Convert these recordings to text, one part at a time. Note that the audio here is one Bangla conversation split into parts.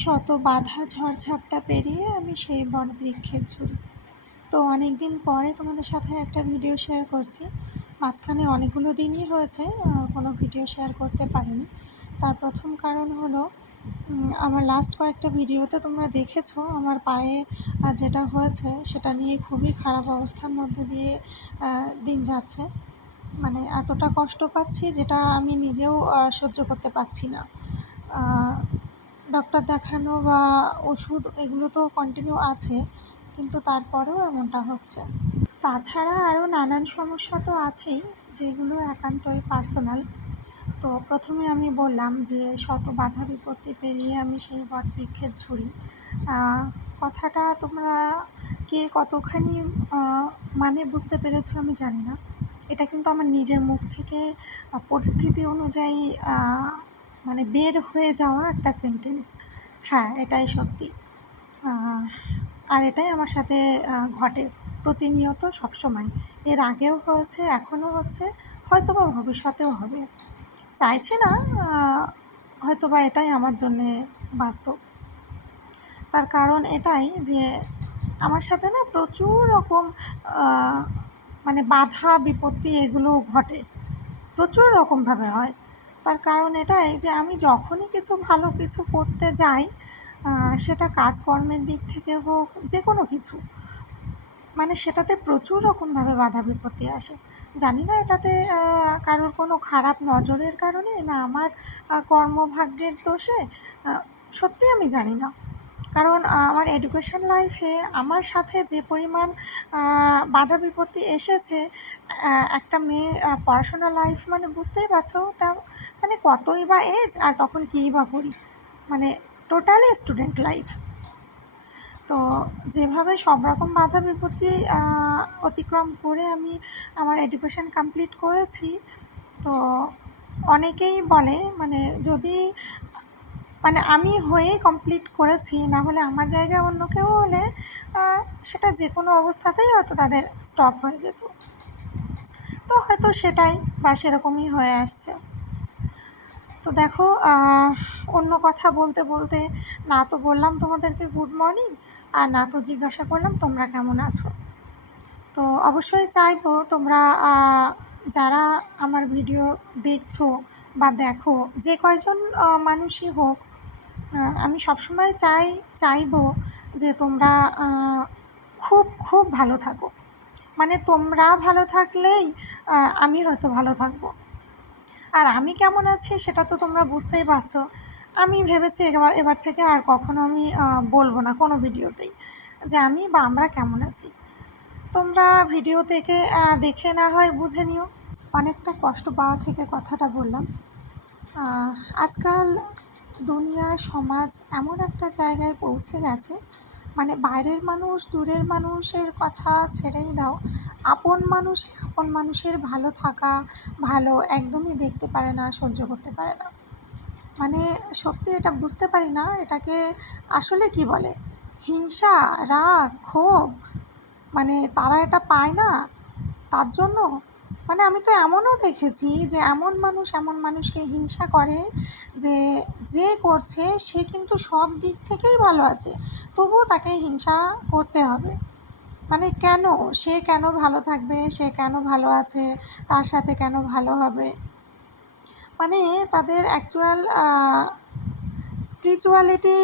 শত বাধা ঝড়ঝাপটা পেরিয়ে আমি সেই বটবৃক্ষের ঝুড়ি। তো অনেক দিন পরে তোমাদের সাথে একটা ভিডিও শেয়ার করছি। মাঝখানে অনেকগুলো দিনই হয়েছে কোনো ভিডিও শেয়ার করতে পারিনি। তার প্রথম কারণ হলো আমার লাস্ট কয়েকটা ভিডিওতে তোমরা দেখেছো আমার পায়ে যেটা হয়েছে সেটা নিয়ে খুবই খারাপ অবস্থার মধ্যে দিয়ে দিন যাচ্ছে। মানে এতটা কষ্ট পাচ্ছি যেটা আমি নিজেও সহ্য করতে পারছি না। ডক্টর দেখানো বা ওষুধ এগুলো তো কন্টিনিউ আছে, কিন্তু তারপরেও এমনটা হচ্ছে। তাছাড়া আরও নানান সমস্যা তো আছেই, যেগুলো একান্তই পার্সোনাল। তো প্রথমে আমি বললাম যে শত বাধা বিপত্তি পেরিয়ে আমি সেই বটবৃক্ষের ঝুড়ি। কথাটা তোমরা কে কতখানি মানে বুঝতে পেরেছো আমি জানি না। এটা কিন্তু আমার নিজের মুখ থেকে পরিস্থিতি অনুযায়ী মানে বের হয়ে যাওয়া একটা সেন্টেন্স। হ্যাঁ, এটাই সত্যি। আর এটাই আমার সাথে ঘটে প্রতিনিয়ত, সবসময়। এর আগেও হয়েছে, এখনও হচ্ছে, হয়তোবা ভবিষ্যতেও হবে। চাইছি না, হয়তোবা এটাই আমার জন্যে বাস্তব। তার কারণ এটাই যে আমার সাথে না প্রচুর রকম মানে বাধা বিপত্তি এগুলো ঘটে, প্রচুর রকমভাবে হয়। তার কারণ এটাই যে আমি যখনই কিছু ভালো কিছু করতে যাই, সেটা কাজকর্মের দিক থেকে হোক, যে কোনো কিছু, মানে সেটাতে প্রচুর রকমভাবে বাধা বিপত্তি আসে। জানি না এটাতে কারোর কোনো খারাপ নজরের কারণে না আমার কর্মভাগ্যের দোষে, সত্যি আমি জানি না। কারণ আমার এডুকেশন লাইফে আমার সাথে যে পরিমাণ বাধা বিপত্তি এসেছে, একটা মেয়ে পড়াশোনা লাইফ মানে বুঝতেই পারছো, তা মানে কতই বা এজ আর তখন কী বা করি, মানে টোটালি স্টুডেন্ট লাইফ। তো যেভাবে সব রকম বাধা বিপত্তি অতিক্রম করে আমি আমার এডুকেশন কমপ্লিট করেছি, তো অনেকেই বলে মানে যদি মানে আমি হয়ে কমপ্লিট করেছি, না হলে আমার জায়গায় অন্য কেউ হলে সেটা যে কোনো অবস্থাতেই হয়তো তাদের স্টপ হয়ে যেত। তো হয়তো সেটাই বা সেরকমই হয়ে আসছে। তো দেখো, অন্য কথা বলতে বলতে না তো বললাম তোমাদেরকে গুড মর্নিং, আর না তো জিজ্ঞাসা করলাম তোমরা কেমন আছো। তো অবশ্যই চাইবো তোমরা যারা আমার ভিডিও দেখছো বা দেখো, যে কয়জন মানুষই হোক, আমি সবসময় চাইবো যে তোমরা খুব খুব ভালো থাকো। মানে তোমরা ভালো থাকলেই আমি হয়তো ভালো থাকবো। আর আমি কেমন আছি সেটা তো তোমরা বুঝতেই পারছো। আমি ভেবেছি এবার থেকে আর কখনো আমি বলবো না কোনো ভিডিওতেই যে আমি বা আমরা কেমন আছি। তোমরা ভিডিও থেকে দেখে না হয় বুঝে নিও। অনেকটা কষ্ট পাওয়া থেকে কথাটা বললাম। আজকাল দুনিয়া সমাজ এমন একটা জায়গায় পৌঁছে গেছে, মানে বাইরের মানুষ দূরের মানুষের কথা ছেড়েই দাও, আপন মানুষের ভালো থাকা, ভালো একদমই দেখতে পারে না, সহ্য করতে পারে না। মানে সত্যি এটা বুঝতে পারি না, এটাকে আসলে কি বলে, হিংসা, রাগ, ক্ষোভ, মানে তারা এটা পায় না তার জন্য। মানে আমি তো এমনও দেখেছি যে এমন মানুষকে হিংসা করে যে যে করছে সে কিন্তু সব দিক থেকেই ভালো আছে, তবুও তাকে হিংসা করতে হবে। মানে কেন, সে কেন ভালো থাকবে, সে কেন ভালো আছে, তার সাথে কেন ভালো হবে। মানে তাদের অ্যাকচুয়াল স্পিরিচুয়ালিটি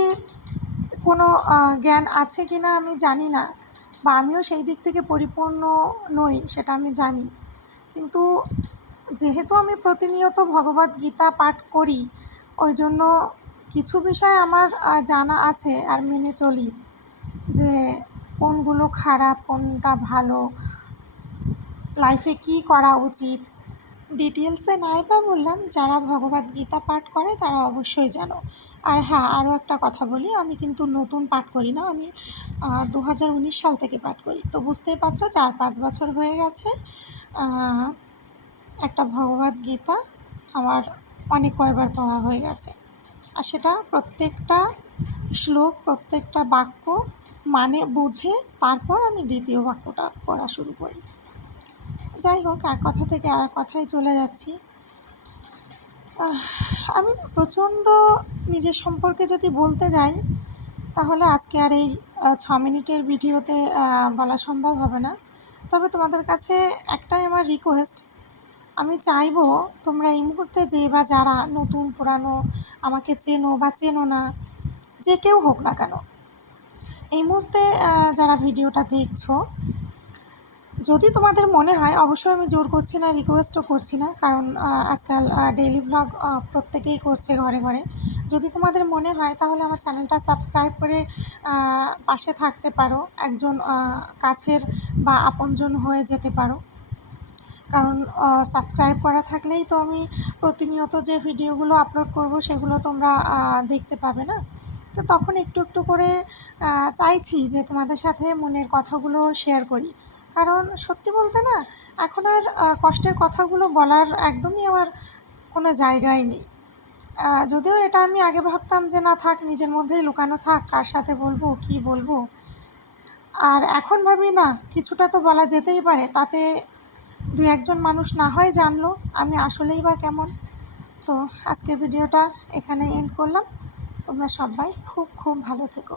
কোনো জ্ঞান আছে কি না আমি জানি না, বা আমিও সেই দিক থেকে পরিপূর্ণ নই সেটা আমি জানি। কিন্তু যেহেতু আমি প্রতিনিয়ত ভগবদ্গীতা পাঠ করি, ওই জন্য কিছু বিষয় আমার জানা আছে আর মেনে চলি, যে কোনগুলো খারাপ, কোনটা ভালো, লাইফে কী করা উচিত। ডিটেলসে নাই বা বললাম, যারা ভগবদ্গীতা পাঠ করে তারা অবশ্যই জানো। আর হ্যাঁ, আরও একটা কথা বলি, আমি কিন্তু নতুন পাঠ করি না, আমি 2019 সাল থেকে পাঠ করি। তো বুঝতেই পারছো 4-5 বছর হয়ে গেছে একটা ভগবদ্গীতা আমার অনেক কয়বার পড়া হয়ে গেছে। আর সেটা প্রত্যেকটা শ্লোক, প্রত্যেকটা বাক্য মানে বুঝে তারপর আমি দ্বিতীয় বাক্যটা পড়া শুরু করি। যাই হোক, এক কথা থেকে আর এক কথায় চলে যাচ্ছি। আমি না প্রচণ্ড নিজের সম্পর্কে যদি বলতে যাই তাহলে আজকে আর এই 6 মিনিটের ভিডিওতে বলা সম্ভব হবে না। তবে তোমাদের কাছে একটাই আমার রিকোয়েস্ট, আমি চাইবো তোমরা এই মুহূর্তে যে বা যারা নতুন পুরানো আমাকে চেনো বা চেনো না, যে কেউ হোক না কেন, এই মুহূর্তে যারা ভিডিওটা দেখছো, যদি তোমাদের মনে হয়, অবশ্যই আমি জোর করছি না, রিকোয়েস্টও করছি না, কারণ আজকাল ডেইলি ভ্লগ প্রত্যেকেই করছে ঘরে ঘরে। যদি তোমাদের মনে হয় তাহলে আমার চ্যানেলটা সাবস্ক্রাইব করে পাশে থাকতে পারো, একজন কাছের বা আপনজন হয়ে যেতে পারো। কারণ সাবস্ক্রাইব করা থাকলেই তো আমি প্রতিনিয়ত যে ভিডিওগুলো আপলোড করব সেগুলো তোমরা দেখতে পাবে না। তো তখন একটু একটু করে চাইছি যে তোমাদের সাথে মনের কথাগুলো শেয়ার করি। কারণ সত্যি বলতে না, এখন আর কষ্টের কথাগুলো বলার একদমই আমার কোনো জায়গাই নেই। যদিও এটা আমি আগে ভাবতাম যে না থাক, নিজের মধ্যেই লুকানো থাক, কার সাথে বলবো, কী বলবো। আর এখন ভাবি না, কিছুটা তো বলা যেতেই পারে, তাতে 2-1 জন মানুষ না হয় জানলো আমি আসলেই বা কেমন। তো আজকের ভিডিওটা এখানে এন্ড করলাম। তোমরা সবাই খুব খুব ভালো থেকো।